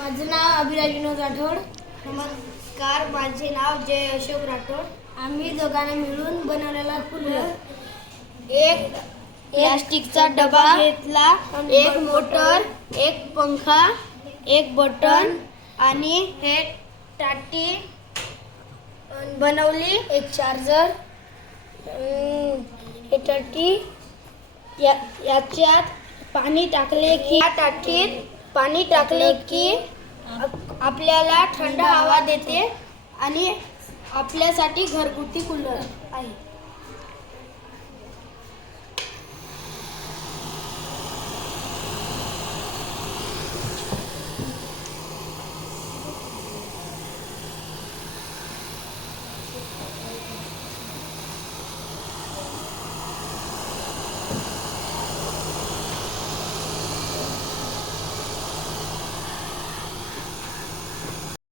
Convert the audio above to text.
माझं नाव अभिराज विनोद राठोड. नमस्कार, माझे नाव जय अशोक राठोड. आम्ही दोघांनी मिळून बनवलेला कूलर, एक प्लास्टिकचा डबा घेतला, एक मोटर, एक पंखा, एक बटन आणि हे टाटी बनवली, एक चार्जर, हे टाटी. याच्यात पाणी टाकले की या टाकीत पाणी टाकले की आपल्याला थंड हवा देते आणि आपल्यासाठी घरगुती कूलर आहे.